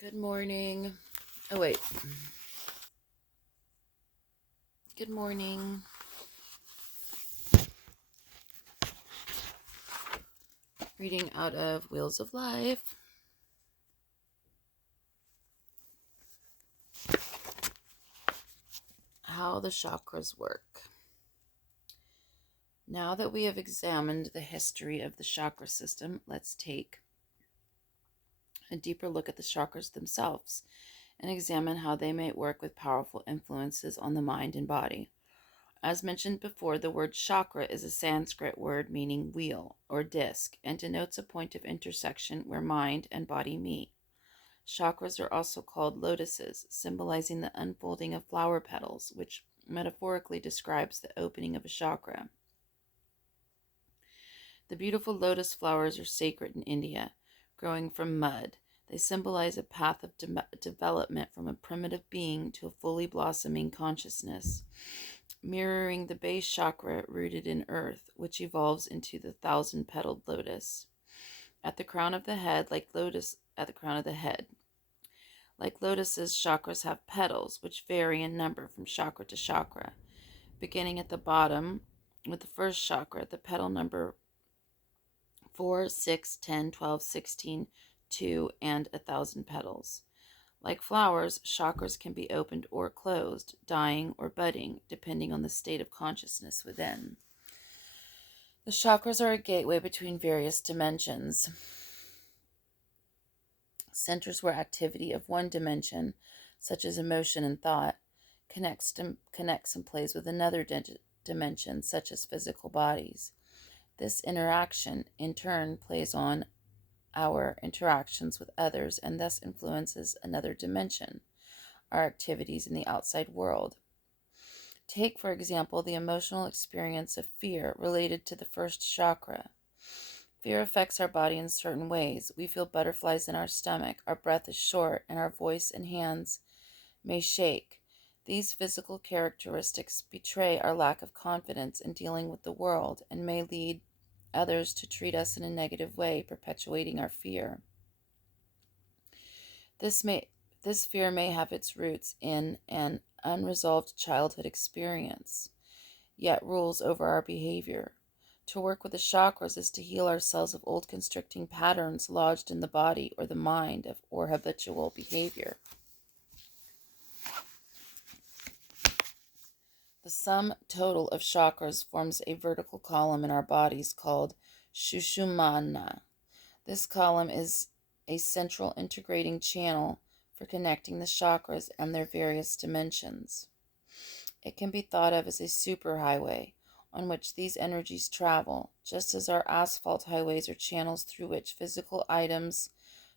Good morning. Oh, wait. Good morning. Reading out of Wheels of Life. How the chakras work. Now that we have examined the history of the chakra system, let's take a deeper look at the chakras themselves and examine how they may work with powerful influences on the mind and body. As mentioned before, the word chakra is a Sanskrit word meaning wheel or disc and denotes a point of intersection where mind and body meet. Chakras are also called lotuses, symbolizing the unfolding of flower petals, which metaphorically describes the opening of a chakra. The beautiful lotus flowers are sacred in India, growing from mud. They symbolize a path of development from a primitive being to a fully blossoming consciousness, mirroring the base chakra rooted in earth, which evolves into the thousand-petaled lotus. At the crown of the head, like lotuses, chakras have petals, which vary in number from chakra to chakra. Beginning at the bottom with the first chakra, the petal number 4, 6, 10, 12, 16, 2, and 1,000 petals. Like flowers, chakras can be opened or closed, dying or budding, depending on the state of consciousness within. The chakras are a gateway between various dimensions. Centers where activity of one dimension, such as emotion and thought, connects and plays with another dimension, such as physical bodies. This interaction, in turn, plays on our interactions with others and thus influences another dimension, our activities in the outside world. Take, for example, the emotional experience of fear related to the first chakra. Fear affects our body in certain ways. We feel butterflies in our stomach, our breath is short, and our voice and hands may shake. These physical characteristics betray our lack of confidence in dealing with the world and may lead others to treat us in a negative way, perpetuating our fear. This fear may have its roots in an unresolved childhood experience, yet rules over our behavior. To work with the chakras is to heal ourselves of old constricting patterns lodged in the body or the mind or habitual behavior. The sum total of chakras forms a vertical column in our bodies called Sushumna. This column is a central integrating channel for connecting the chakras and their various dimensions. It can be thought of as a superhighway on which these energies travel, just as our asphalt highways are channels through which physical items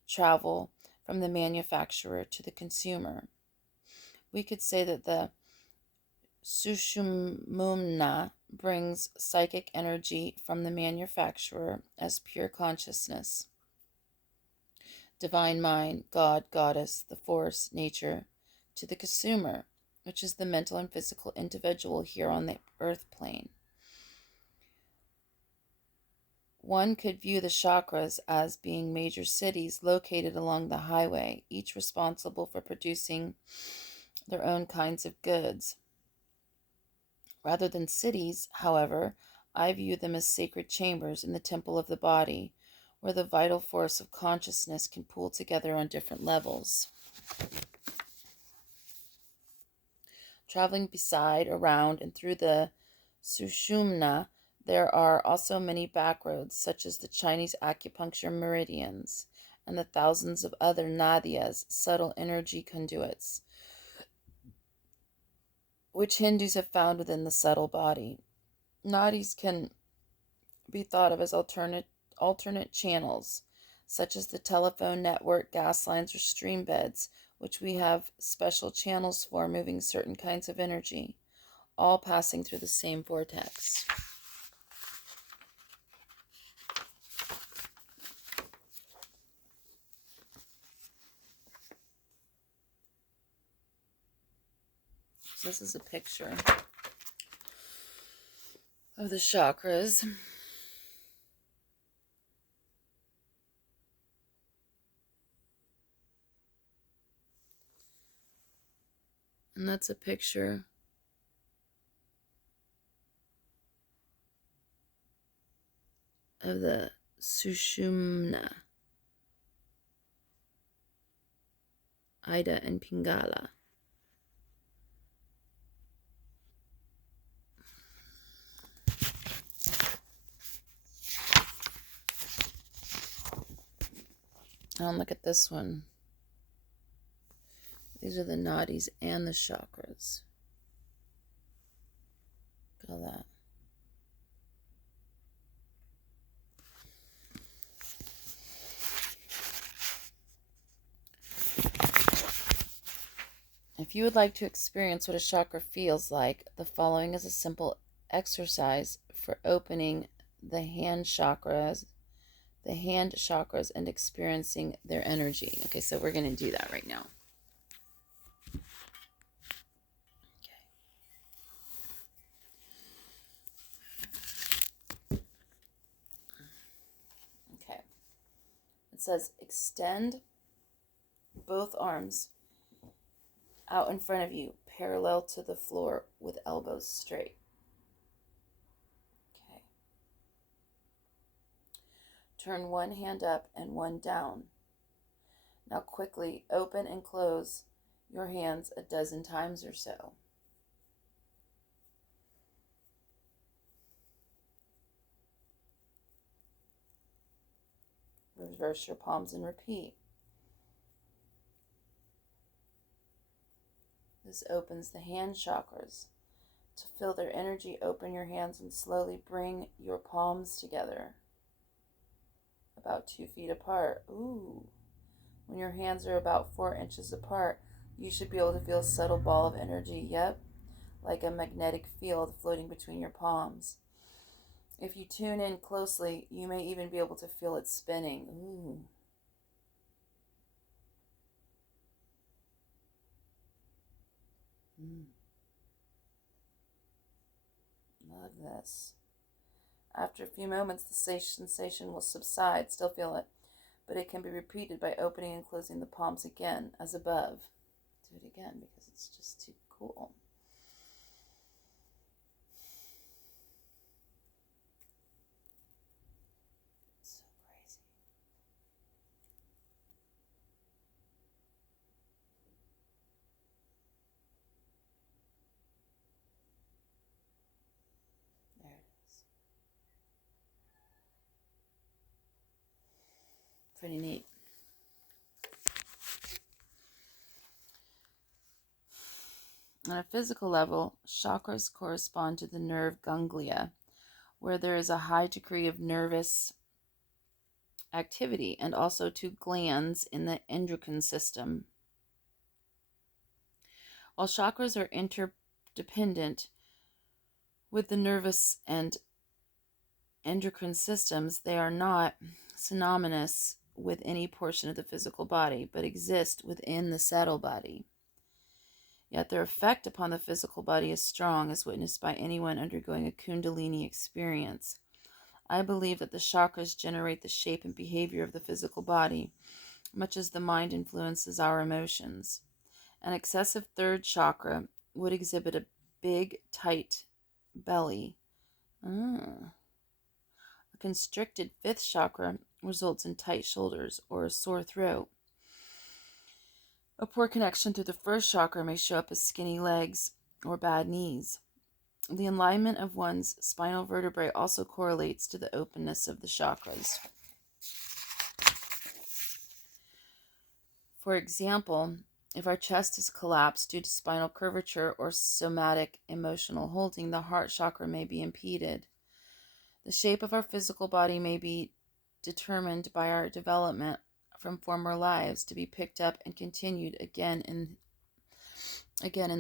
travel from the manufacturer to the consumer. We could say that the Sushumna brings psychic energy from the manufacturer as pure consciousness, divine mind, God, goddess, the force, nature, to the consumer, which is the mental and physical individual here on the earth plane. One could view the chakras as being major cities located along the highway, each responsible for producing their own kinds of goods. Rather than cities, however, I view them as sacred chambers in the temple of the body, where the vital force of consciousness can pool together on different levels. Traveling beside, around, and through the Sushumna, there are also many back roads, such as the Chinese acupuncture meridians and the thousands of other nadiyas, subtle energy conduits, which Hindus have found within the subtle body. Nadis can be thought of as alternate channels, such as the telephone network, gas lines, or stream beds, which we have special channels for moving certain kinds of energy, all passing through the same vortex. So this is a picture of the chakras. And that's a picture of the Sushumna, Ida, and Pingala. Now look at this one. These are the nadis and the chakras. Look at all that. If you would like to experience what a chakra feels like, the following is a simple exercise for opening the hand chakras and experiencing their energy. Okay, so we're going to do that right now. Okay. It says extend both arms out in front of you, parallel to the floor with elbows straight. Okay. Turn one hand up and one down. Now quickly open and close your hands 12 times or so. Reverse your palms and repeat. This opens the hand chakras. To feel their energy, open your hands and slowly bring your palms together, about 2 feet apart. Ooh. When your hands are about 4 inches apart, you should be able to feel a subtle ball of energy. Yep, like a magnetic field floating between your palms. If you tune in closely, you may even be able to feel it spinning. Ooh. Love this. After a few moments, the sensation will subside. Still feel it, but it can be repeated by opening and closing the palms again, as above. Do it again because it's just too cool. So crazy. There it is. Pretty neat. On a physical level, chakras correspond to the nerve ganglia, where there is a high degree of nervous activity, and also to glands in the endocrine system. While chakras are interdependent with the nervous and endocrine systems, they are not synonymous with any portion of the physical body, but exist within the subtle body. Yet their effect upon the physical body is strong, as witnessed by anyone undergoing a Kundalini experience. I believe that the chakras generate the shape and behavior of the physical body, much as the mind influences our emotions. An excessive third chakra would exhibit a big, tight belly. A constricted fifth chakra results in tight shoulders or a sore throat. A poor connection through the first chakra may show up as skinny legs or bad knees. The alignment of one's spinal vertebrae also correlates to the openness of the chakras. For example, if our chest is collapsed due to spinal curvature or somatic emotional holding, the heart chakra may be impeded. The shape of our physical body may be determined by our development from former lives to be picked up and continued again in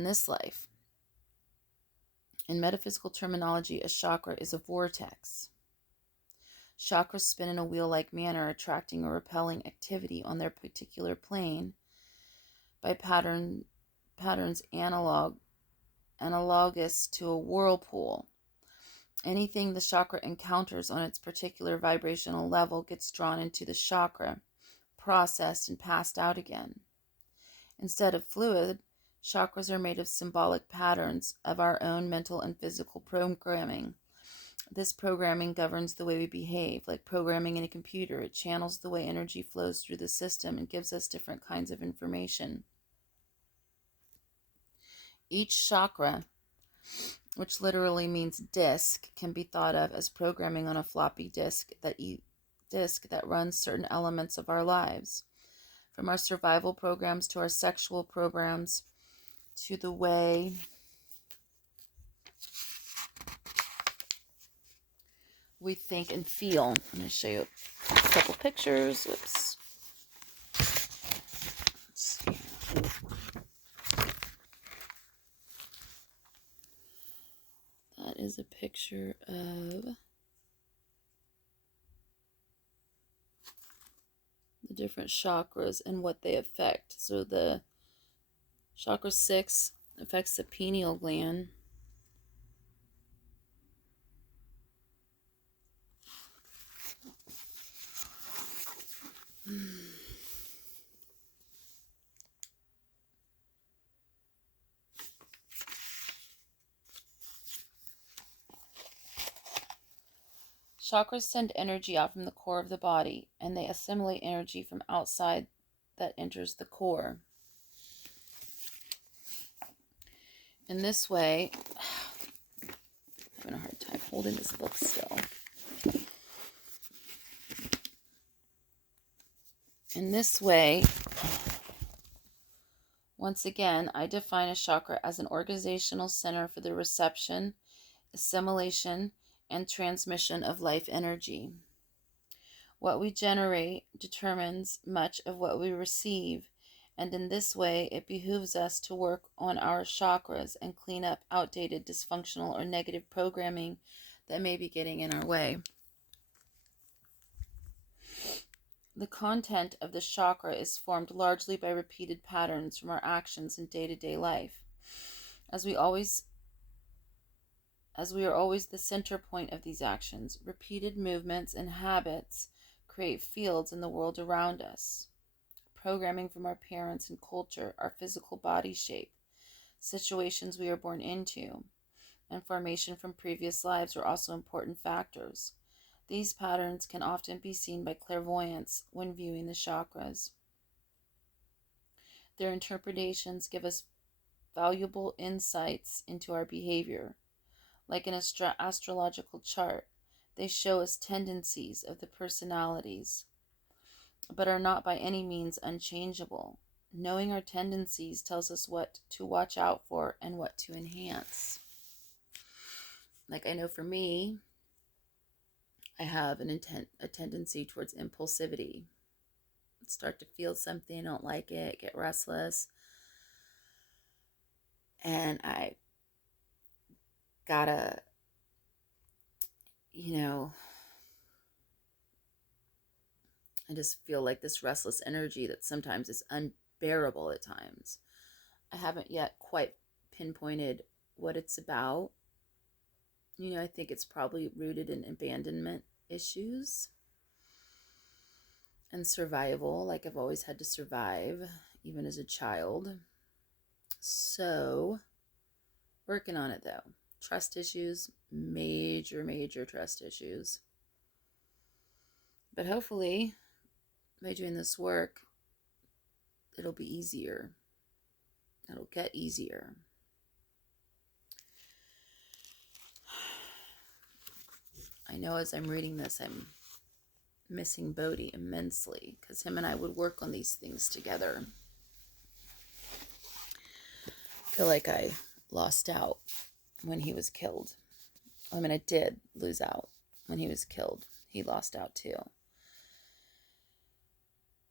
this life. In metaphysical terminology, a chakra is a vortex. Chakras spin in a wheel-like manner, attracting or repelling activity on their particular plane by patterns analogous to a whirlpool. Anything the chakra encounters on its particular vibrational level gets drawn into the chakra, processed, and passed out again. Instead of fluid, Chakras are made of symbolic patterns of our own mental and physical programming. This programming governs the way we behave, like programming in a computer. It channels the way energy flows through the system and gives us different kinds of information. Each chakra, which literally means disc, can be thought of as programming on a floppy disk that runs certain elements of our lives. From our survival programs to our sexual programs to the way we think and feel. I'm going to show you a couple pictures. Whoops. Let's see. That is a picture of the different chakras and what they affect. So the chakra 6 affects the pineal gland. Chakras send energy out from the core of the body, and they assimilate energy from outside that enters the core. In this way, I'm having a hard time holding this book still. In this way, once again, I define a chakra as an organizational center for the reception, assimilation, and transmission of life energy. What we generate determines much of what we receive, and in this way, it behooves us to work on our chakras and clean up outdated, dysfunctional, or negative programming that may be getting in our way. The content of the chakra is formed largely by repeated patterns from our actions in day-to-day life. As we are always the center point of these actions, repeated movements and habits create fields in the world around us. Programming from our parents and culture, our physical body shape, situations we are born into, and formation from previous lives are also important factors. These patterns can often be seen by clairvoyants when viewing the chakras. Their interpretations give us valuable insights into our behavior. Like an astrological chart, they show us tendencies of the personalities, but are not by any means unchangeable. Knowing our tendencies tells us what to watch out for and what to enhance. Like I know for me, I have a tendency towards impulsivity. Start to feel something, don't like it, get restless, and I gotta, I just feel like this restless energy that sometimes is unbearable at times. I haven't yet quite pinpointed what it's about. I think it's probably rooted in abandonment issues and survival. Like I've always had to survive, even as a child. So, working on it though. Trust issues, major trust issues. But hopefully, by doing this work, it'll be easier. It'll get easier. I know as I'm reading this, I'm missing Bodhi immensely because him and I would work on these things together. I feel like I lost out when he was killed. I mean, I did lose out when he was killed. He lost out too.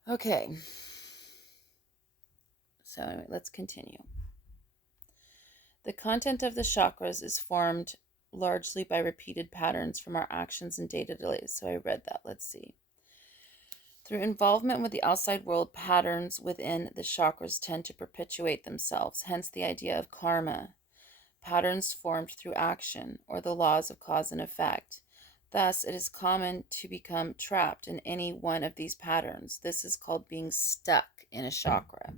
Okay. So anyway, let's continue. The content of the chakras is formed largely by repeated patterns from our actions and day-to-day life. So I read that. Let's see. Through involvement with the outside world, patterns within the chakras tend to perpetuate themselves, hence the idea of karma. Patterns formed through action, or the laws of cause and effect. Thus, it is common to become trapped in any one of these patterns. This is called being stuck in a chakra.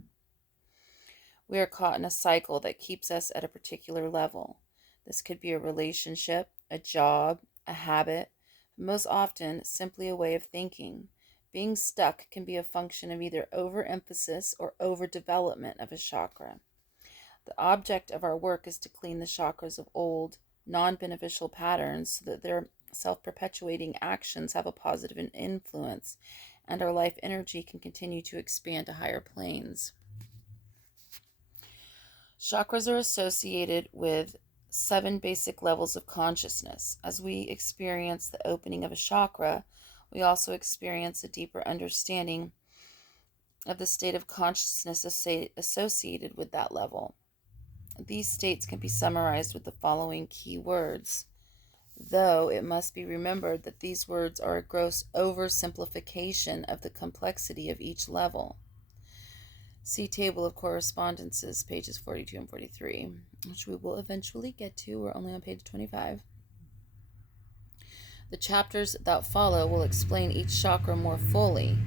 We are caught in a cycle that keeps us at a particular level. This could be a relationship, a job, a habit, but most often simply a way of thinking. Being stuck can be a function of either overemphasis or overdevelopment of a chakra. The object of our work is to clean the chakras of old, non beneficial patterns so that their self perpetuating actions have a positive influence and our life energy can continue to expand to higher planes. Chakras are associated with 7 basic levels of consciousness. As we experience the opening of a chakra, we also experience a deeper understanding of the state of consciousness associated with that level. These states can be summarized with the following key words, though it must be remembered that these words are a gross oversimplification of the complexity of each level. See Table of Correspondences, pages 42 and 43, which we will eventually get to. We're only on page 25. The chapters that follow will explain each chakra more fully.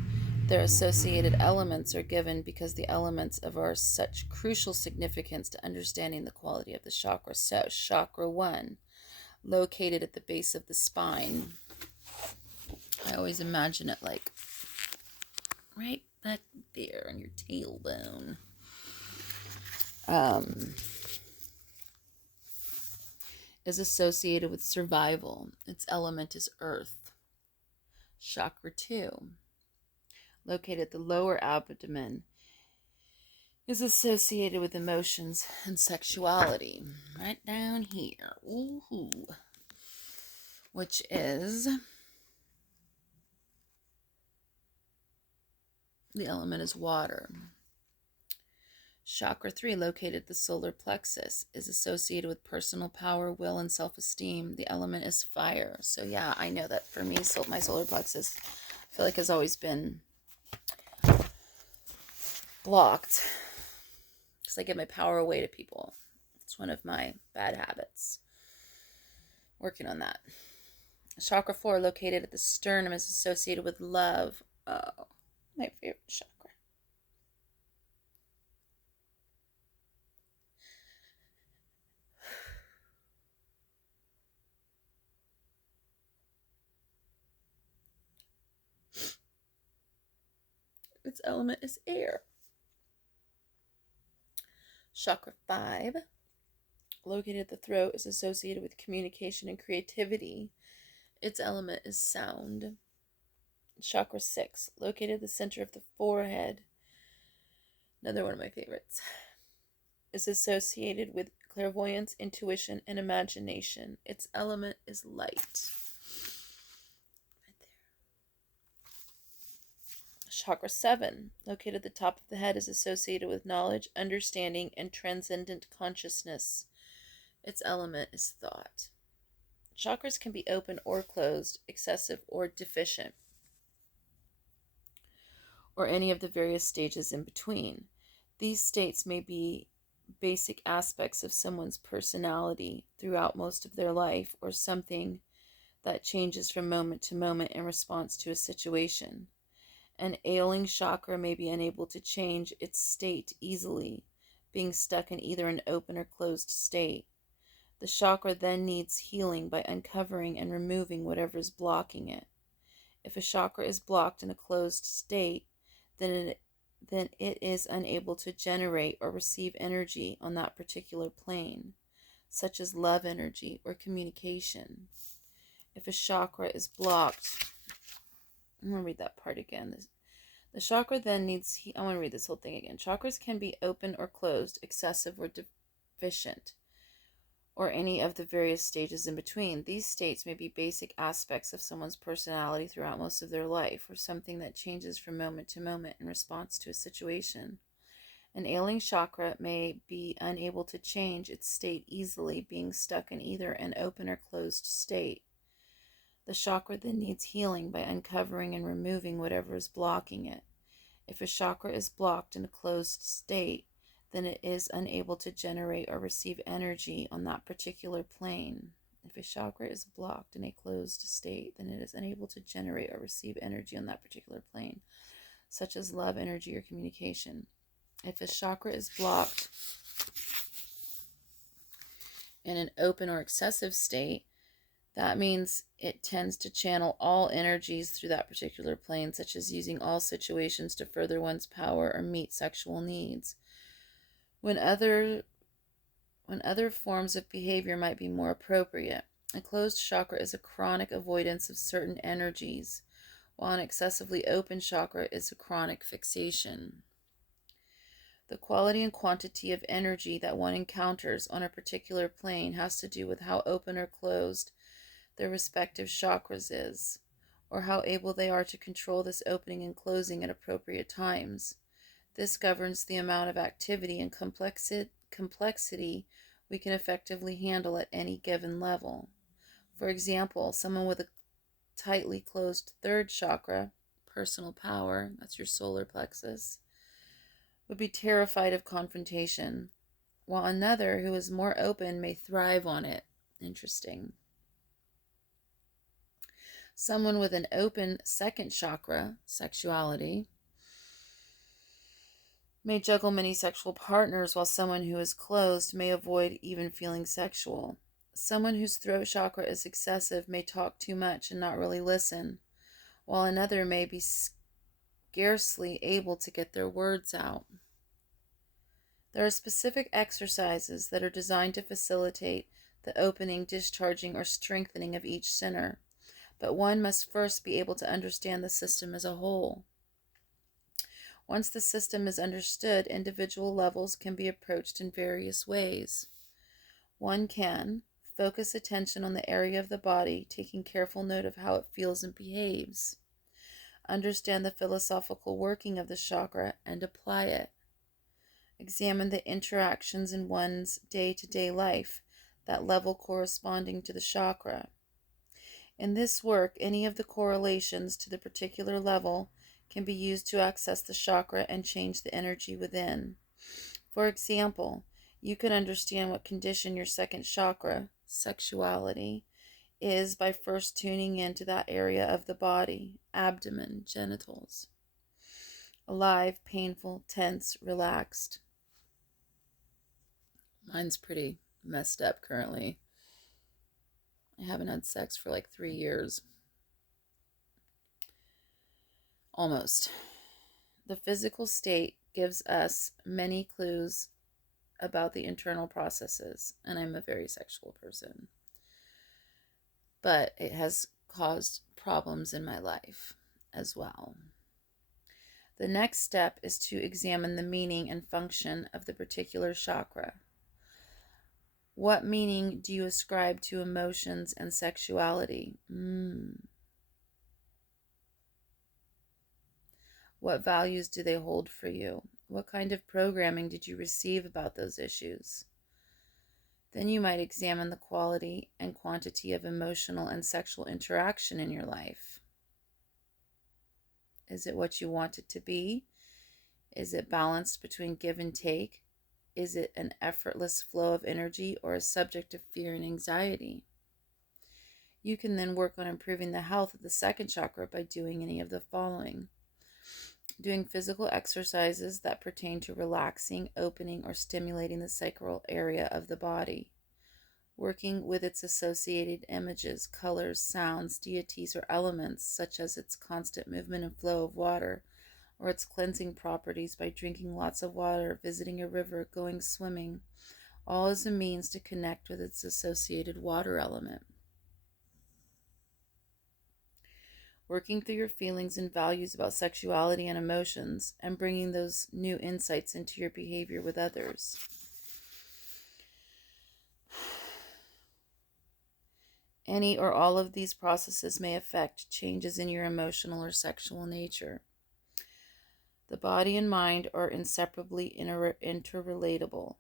Their associated elements are given because the elements are such crucial significance to understanding the quality of the chakra. So, chakra 1, located at the base of the spine. I always imagine it like right back there on your tailbone. Is associated with survival. Its element is earth. Chakra 2, located at the lower abdomen, is associated with emotions and sexuality. Right down here. Ooh. Which is, the element is water. Chakra 3, located at the solar plexus, is associated with personal power, will, and self-esteem. The element is fire. So yeah, I know that for me, my solar plexus, I feel like has always been blocked because I give my power away to people. It's one of my bad habits. Working on that. Chakra 4, located at the sternum, is associated with love. Oh, my favorite chakra. Its element is air. Chakra 5, located at the throat, is associated with communication and creativity. Its element is sound. Chakra 6, located at the center of the forehead, another one of my favorites, is associated with clairvoyance, intuition, and imagination. Its element is light. Right there. Chakra 7, located at the top of the head, is associated with knowledge, understanding, and transcendent consciousness. Its element is thought. Chakras can be open or closed, excessive or deficient, or any of the various stages in between. These states may be basic aspects of someone's personality throughout most of their life, or something that changes from moment to moment in response to a situation. An ailing chakra may be unable to change its state easily, being stuck in either an open or closed state. The chakra then needs healing by uncovering and removing whatever is blocking it. If a chakra is blocked in a closed state, then it is unable to generate or receive energy on that particular plane, such as love energy or communication. If a chakra is blocked, I'm going to read that part again. The chakra then needs, I want to read this whole thing again. Chakras can be open or closed, excessive or deficient, or any of the various stages in between. These states may be basic aspects of someone's personality throughout most of their life, or something that changes from moment to moment in response to a situation. An ailing chakra may be unable to change its state easily, being stuck in either an open or closed state. The chakra then needs healing by uncovering and removing whatever is blocking it. If a chakra is blocked in a closed state, then it is unable to generate or receive energy on that particular plane. If a chakra is blocked in a closed state, then it is unable to generate or receive energy on that particular plane, such as love, energy, or communication. If a chakra is blocked in an open or excessive state, that means it tends to channel all energies through that particular plane, such as using all situations to further one's power or meet sexual needs. When other forms of behavior might be more appropriate. A closed chakra is a chronic avoidance of certain energies, while an excessively open chakra is a chronic fixation. The quality and quantity of energy that one encounters on a particular plane has to do with how open or closed their respective chakras is, or how able they are to control this opening and closing at appropriate times. This governs the amount of activity and complexity we can effectively handle at any given level. For example, someone with a tightly closed third chakra, personal power, that's your solar plexus, would be terrified of confrontation, while another who is more open may thrive on it. Interesting. Someone with an open second chakra, sexuality, may juggle many sexual partners, while someone who is closed may avoid even feeling sexual. Someone whose throat chakra is excessive may talk too much and not really listen, while another may be scarcely able to get their words out. There are specific exercises that are designed to facilitate the opening, discharging, or strengthening of each center, but one must first be able to understand the system as a whole. Once the system is understood, individual levels can be approached in various ways. One can focus attention on the area of the body, taking careful note of how it feels and behaves. Understand the philosophical working of the chakra and apply it. Examine the interactions in one's day-to-day life, that level corresponding to the chakra. In this work, any of the correlations to the particular level can be used to access the chakra and change the energy within. For example, you can understand what condition your second chakra, sexuality, is by first tuning into that area of the body, abdomen, genitals. Alive, painful, tense, relaxed. Mine's pretty messed up currently. I haven't had sex for like 3 years. Almost. The physical state gives us many clues about the internal processes, and I'm a very sexual person. But it has caused problems in my life as well. The next step is to examine the meaning and function of the particular chakra. What meaning do you ascribe to emotions and sexuality? What values do they hold for you? What kind of programming did you receive about those issues? Then you might examine the quality and quantity of emotional and sexual interaction in your life. Is it what you want it to be? Is it balanced between give and take? Is it an effortless flow of energy or a subject of fear and anxiety? You can then work on improving the health of the second chakra by doing any of the following. Doing physical exercises that pertain to relaxing, opening, or stimulating the sacral area of the body. Working with its associated images, colors, sounds, deities, or elements, such as its constant movement and flow of water, or its cleansing properties by drinking lots of water, visiting a river, going swimming, all as a means to connect with its associated water element. Working through your feelings and values about sexuality and emotions, and bringing those new insights into your behavior with others. Any or all of these processes may affect changes in your emotional or sexual nature. The body and mind are inseparably interrelatable.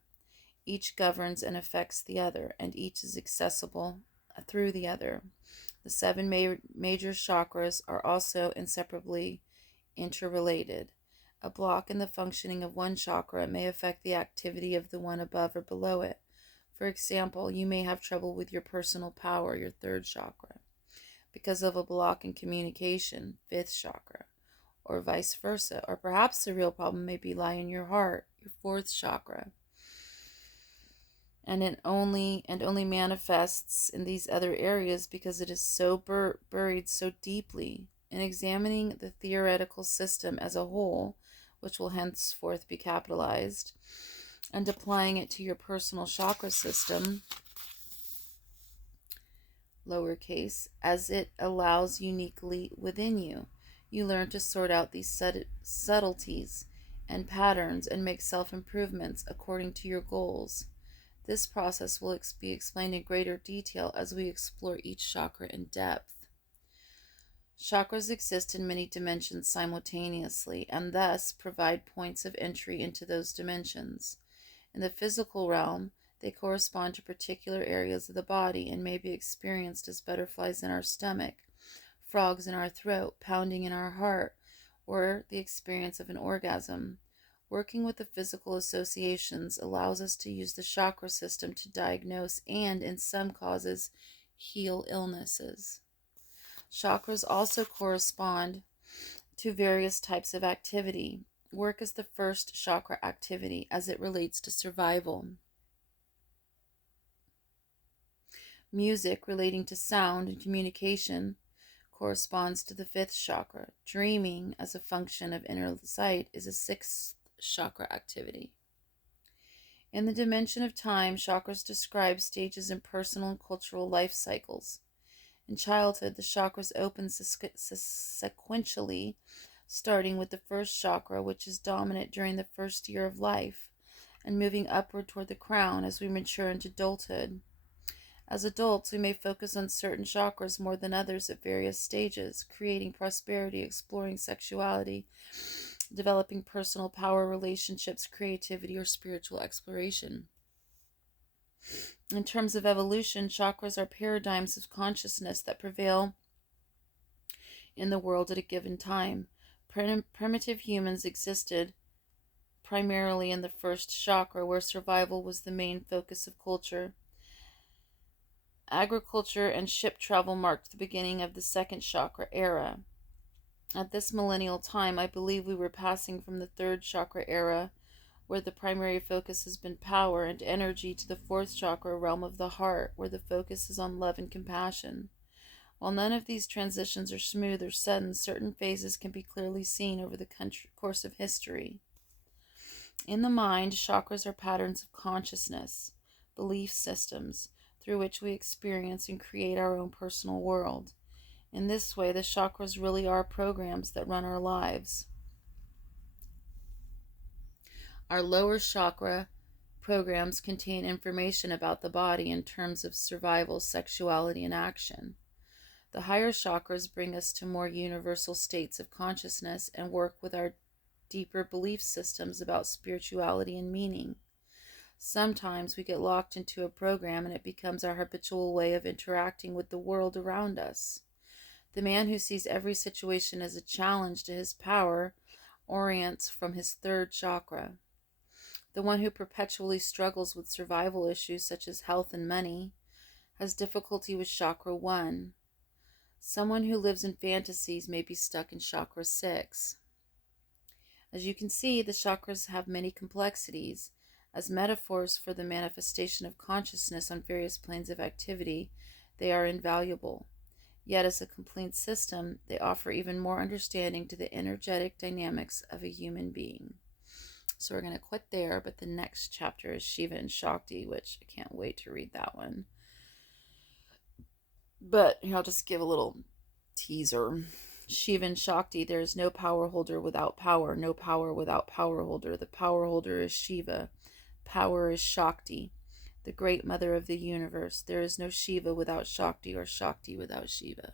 Each governs and affects the other, and each is accessible through the other. The 7 major chakras are also inseparably interrelated. A block in the functioning of one chakra may affect the activity of the one above or below it. For example, you may have trouble with your personal power, your 3rd chakra, because of a block in communication, 5th chakra, or vice versa. Or perhaps the real problem may lie in your heart, your fourth chakra, and it only manifests in these other areas because it is so buried so deeply. In examining the theoretical system as a whole, which will henceforth be capitalized, and applying it to your personal chakra system, lowercase, as it allows uniquely within you, you learn to sort out these subtleties and patterns and make self-improvements according to your goals. This process will be explained in greater detail as we explore each chakra in depth. Chakras exist in many dimensions simultaneously and thus provide points of entry into those dimensions. In the physical realm, they correspond to particular areas of the body and may be experienced as butterflies in our stomach, frogs in our throat, pounding in our heart, or the experience of an orgasm. Working with the physical associations allows us to use the chakra system to diagnose and, in some cases, heal illnesses. Chakras also correspond to various types of activity. Work is the first chakra activity as it relates to survival. Music, relating to sound and communication, corresponds to the fifth chakra. Dreaming, as a function of inner sight, is a sixth chakra activity. In the dimension of time, chakras describe stages in personal and cultural life cycles. In childhood, the chakras open sequentially, starting with the first chakra, which is dominant during the first year of life, and moving upward toward the crown as we mature into adulthood. As adults, we may focus on certain chakras more than others at various stages, creating prosperity, exploring sexuality, developing personal power, relationships, creativity, or spiritual exploration. In terms of evolution, chakras are paradigms of consciousness that prevail in the world at a given time. Primitive humans existed primarily in the first chakra, where survival was the main focus of culture. Agriculture and ship travel marked the beginning of the second chakra era. At this millennial time, I believe we were passing from the third chakra era, where the primary focus has been power and energy, to the fourth chakra realm of the heart, where the focus is on love and compassion. While none of these transitions are smooth or sudden, certain phases can be clearly seen over the course of history. In the mind, chakras are patterns of consciousness, belief systems, through which we experience and create our own personal world. In this way, the chakras really are programs that run our lives. Our lower chakra programs contain information about the body in terms of survival, sexuality, and action. The higher chakras bring us to more universal states of consciousness and work with our deeper belief systems about spirituality and meaning. Sometimes we get locked into a program and it becomes our habitual way of interacting with the world around us. The man who sees every situation as a challenge to his power orients from his third chakra. The one who perpetually struggles with survival issues such as health and money has difficulty with chakra 1. Someone who lives in fantasies may be stuck in chakra 6. As you can see, the chakras have many complexities. As metaphors for the manifestation of consciousness on various planes of activity, they are invaluable. Yet as a complete system, they offer even more understanding to the energetic dynamics of a human being. So we're going to quit there, but the next chapter is Shiva and Shakti, which I can't wait to read that one. But I'll just give a little teaser. Shiva and Shakti, there is no power holder without power, no power without power holder. The power holder is Shiva. Power is Shakti, the great mother of the universe. There is no Shiva without Shakti or Shakti without Shiva.